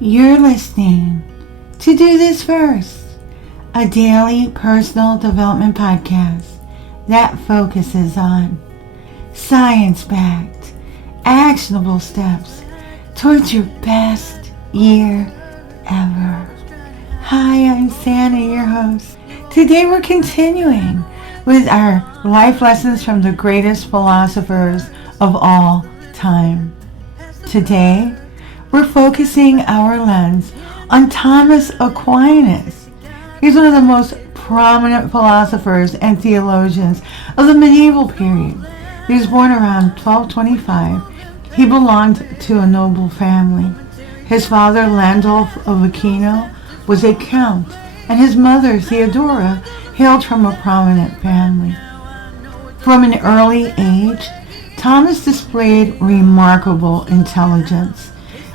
You're listening to Do This First, a daily personal development podcast that focuses on science-backed, actionable steps towards your best year ever. Hi, I'm Santa, your host. Today we're continuing with our life lessons from the greatest philosophers of all time. Today, we're focusing our lens on Thomas Aquinas. He's one of the most prominent philosophers and theologians of the medieval period. He was born around 1225. He belonged to a noble family. His father, Landulf of Aquino, was a count, and his mother, Theodora, hailed from a prominent family. From an early age, Thomas displayed remarkable intelligence,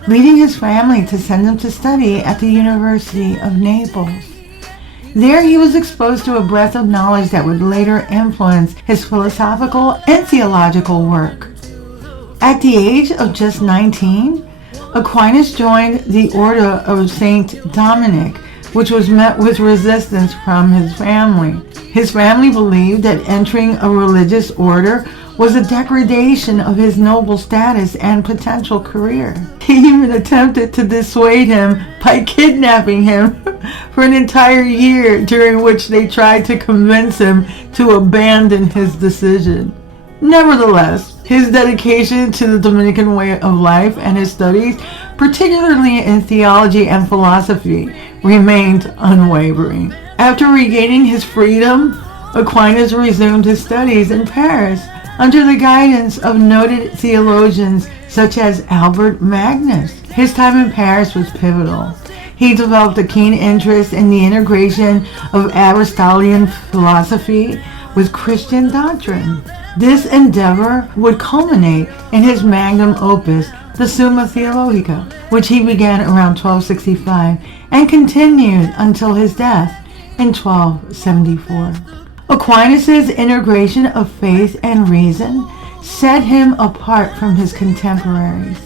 leading his family to send him to study at the University of Naples. There he was exposed to a breadth of knowledge that would later influence his philosophical and theological work. At the age of just 19, Aquinas joined the Order of Saint Dominic, which was met with resistance from his family. His family believed that entering a religious order was a degradation of his noble status and potential career. He even attempted to dissuade him by kidnapping him for an entire year, during which they tried to convince him to abandon his decision. Nevertheless, his dedication to the Dominican way of life and his studies, particularly in theology and philosophy, remained unwavering. After regaining his freedom, Aquinas resumed his studies in Paris under the guidance of noted theologians such as Albert Magnus. His time in Paris was pivotal. He developed a keen interest in the integration of Aristotelian philosophy with Christian doctrine. This endeavor would culminate in his magnum opus, the Summa Theologica, which he began around 1265 and continued until his death in 1274. Aquinas' integration of faith and reason set him apart from his contemporaries.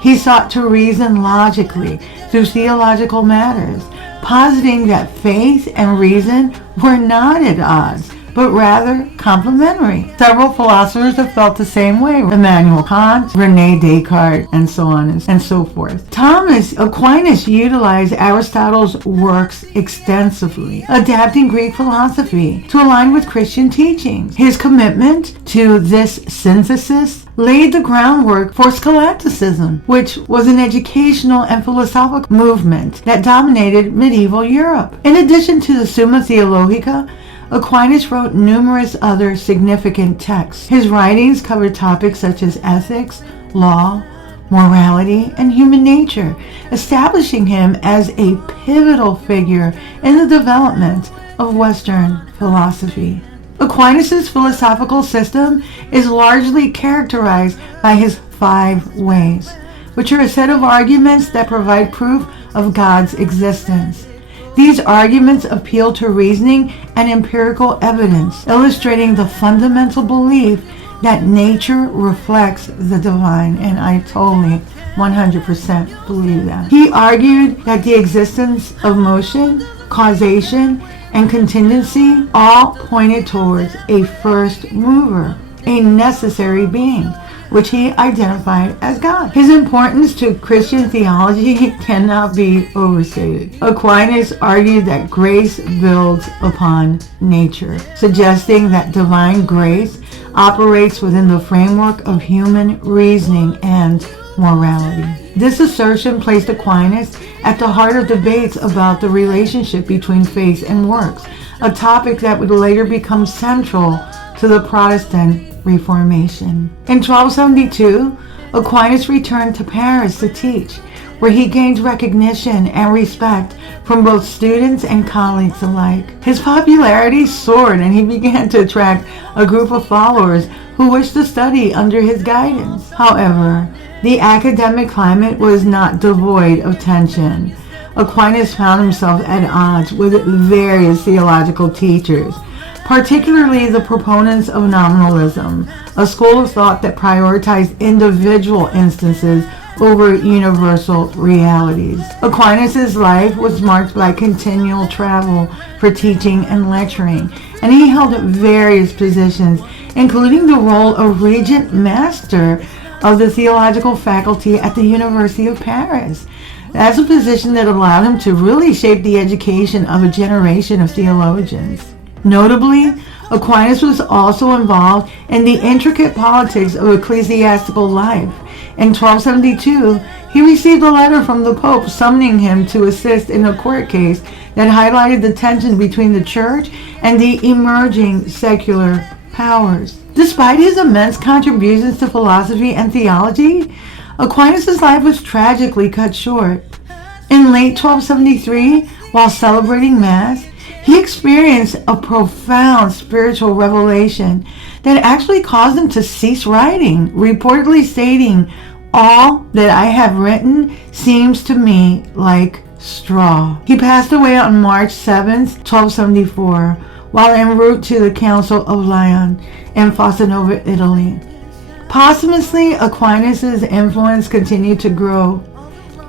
He sought to reason logically through theological matters, positing that faith and reason were not at odds, but rather complementary. Several philosophers have felt the same way: Immanuel Kant, René Descartes, and so on and so forth. Thomas Aquinas utilized Aristotle's works extensively, adapting Greek philosophy to align with Christian teachings. His commitment to this synthesis laid the groundwork for scholasticism, which was an educational and philosophical movement that dominated medieval Europe. In addition to the Summa Theologica, Aquinas wrote numerous other significant texts. His writings covered topics such as ethics, law, morality, and human nature, establishing him as a pivotal figure in the development of Western philosophy. Aquinas' philosophical system is largely characterized by his 5 ways, which are a set of arguments that provide proof of God's existence. These arguments appeal to reasoning and empirical evidence, illustrating the fundamental belief that nature reflects the divine, and I totally 100% believe that. He argued that the existence of motion, causation, and contingency all pointed towards a first mover, a necessary being, which he identified as God. His importance to Christian theology cannot be overstated. Aquinas argued that grace builds upon nature, suggesting that divine grace operates within the framework of human reasoning and morality. This assertion placed Aquinas at the heart of debates about the relationship between faith and works, a topic that would later become central to the Protestant Reformation. In 1272, Aquinas returned to Paris to teach, where he gained recognition and respect from both students and colleagues alike. His popularity soared, and he began to attract a group of followers who wished to study under his guidance. However, the academic climate was not devoid of tension. Aquinas found himself at odds with various theological teachers, particularly the proponents of nominalism, a school of thought that prioritized individual instances over universal realities. Aquinas' life was marked by continual travel for teaching and lecturing, and he held various positions, including the role of Regent Master of the theological faculty at the University of Paris. That's a position that allowed him to really shape the education of a generation of theologians. Notably, Aquinas was also involved in the intricate politics of ecclesiastical life. In 1272, he received a letter from the Pope summoning him to assist in a court case that highlighted the tension between the Church and the emerging secular powers. Despite his immense contributions to philosophy and theology, Aquinas' life was tragically cut short. In late 1273, while celebrating Mass, he experienced a profound spiritual revelation that actually caused him to cease writing, reportedly stating, "All that I have written seems to me like straw." He passed away on March 7th, 1274, while en route to the Council of Lyon in Fossanova, Italy. Posthumously, Aquinas' influence continued to grow.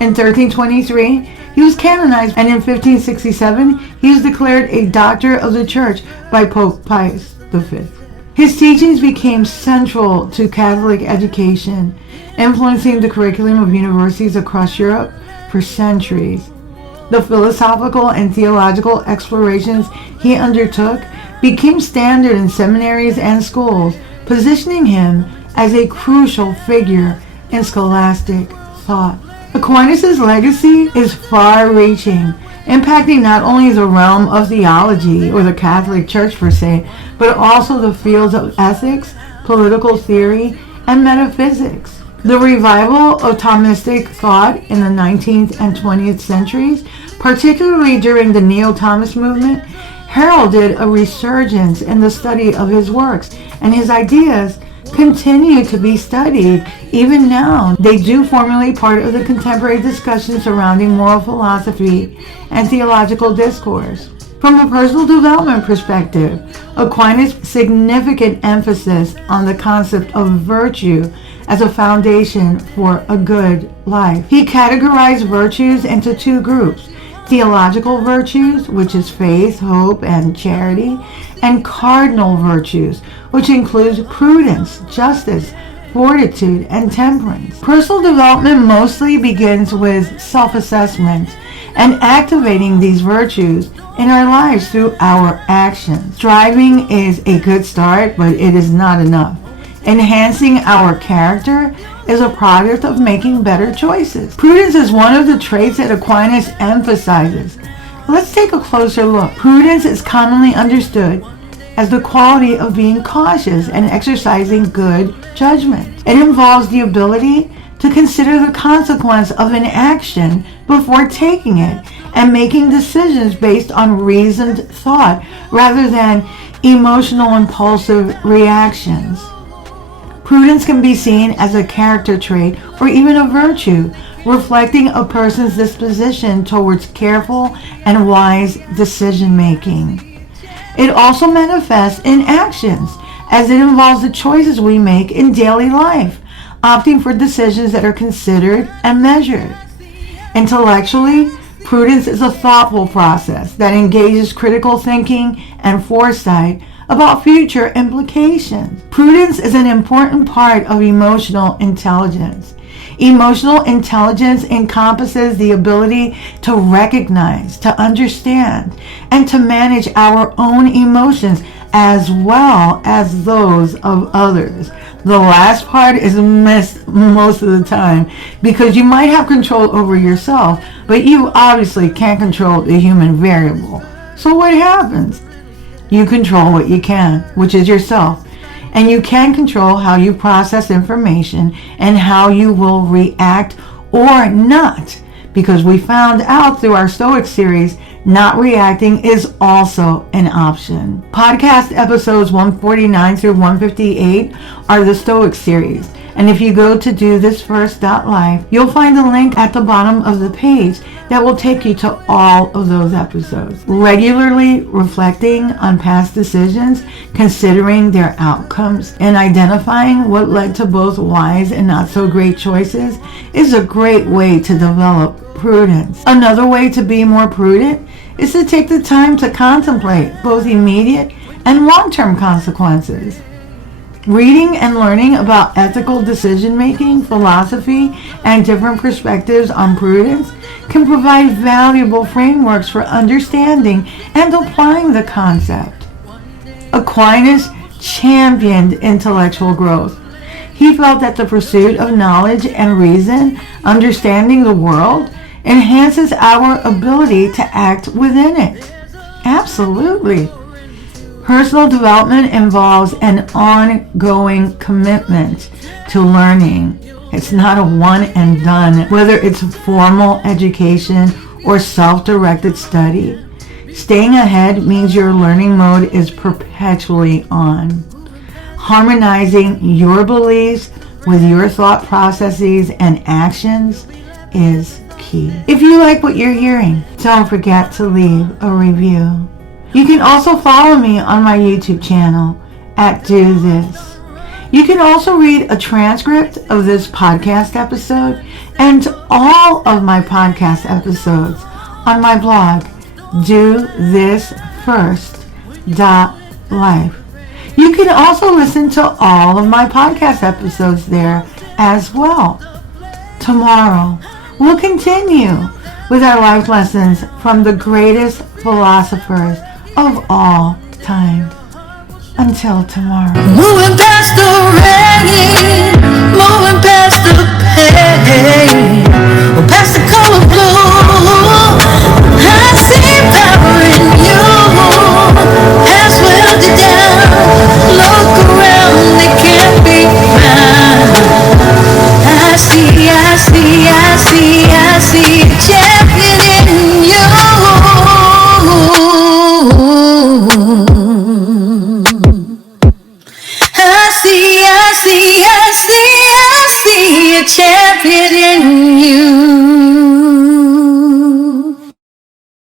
In 1323, he was canonized, and in 1567, he was declared a Doctor of the Church by Pope Pius V. His teachings became central to Catholic education, influencing the curriculum of universities across Europe for centuries. The philosophical and theological explorations he undertook became standard in seminaries and schools, positioning him as a crucial figure in scholastic thought. Aquinas' legacy is far-reaching, impacting not only the realm of theology or the Catholic Church per se, but also the fields of ethics, political theory, and metaphysics. The revival of Thomistic thought in the 19th and 20th centuries, particularly during the Neo-Thomist movement, heralded a resurgence in the study of his works, and his ideas continue to be studied. Even now, they do formulate part of the contemporary discussion surrounding moral philosophy and theological discourse. From a personal development perspective, Aquinas' significant emphasis on the concept of virtue as a foundation for a good life. He categorized virtues into two groups: theological virtues, which is faith, hope, and charity, and cardinal virtues, which includes prudence, justice, fortitude, and temperance. Personal development mostly begins with self-assessment and activating these virtues in our lives through our actions. Striving is a good start, but it is not enough. Enhancing our character is a product of making better choices. Prudence is one of the traits that Aquinas emphasizes. Let's take a closer look. Prudence is commonly understood as the quality of being cautious and exercising good judgment. It involves the ability to consider the consequence of an action before taking it and making decisions based on reasoned thought rather than emotional impulsive reactions. Prudence can be seen as a character trait or even a virtue, reflecting a person's disposition towards careful and wise decision making. It also manifests in actions, as it involves the choices we make in daily life, opting for decisions that are considered and measured. Intellectually, prudence is a thoughtful process that engages critical thinking and foresight about future implications. Prudence is an important part of emotional intelligence. Emotional intelligence encompasses the ability to recognize, to understand, and to manage our own emotions as well as those of others. The last part is missed most of the time because you might have control over yourself, but you obviously can't control the human variable. So what happens? You control what you can, which is yourself. And you can control how you process information and how you will react or not. Because we found out through our Stoic series, not reacting is also an option. Podcast episodes 149 through 158 are the Stoic series. And if you go to dothisfirst.life, you'll find a link at the bottom of the page that will take you to all of those episodes. Regularly reflecting on past decisions, considering their outcomes, and identifying what led to both wise and not so great choices is a great way to develop prudence. Another way to be more prudent is to take the time to contemplate both immediate and long-term consequences. Reading and learning about ethical decision-making, philosophy, and different perspectives on prudence can provide valuable frameworks for understanding and applying the concept. Aquinas championed intellectual growth. He felt that the pursuit of knowledge and reason, understanding the world, enhances our ability to act within it. Absolutely. Personal development involves an ongoing commitment to learning. It's not a one and done, whether it's formal education or self-directed study. Staying ahead means your learning mode is perpetually on. Harmonizing your beliefs with your thought processes and actions is key. If you like what you're hearing, don't forget to leave a review. You can also follow me on my YouTube channel at Do This. You can also read a transcript of this podcast episode and all of my podcast episodes on my blog, dothisfirst.life. You can also listen to all of my podcast episodes there as well. Tomorrow, we'll continue with our life lessons from the greatest philosophers of all time. Until tomorrow. Moving past the rain, moving past the pain, past the color blue. I see power in you. Has willed you down. Look around, it can't be found. I see a champion in you. I see a champion.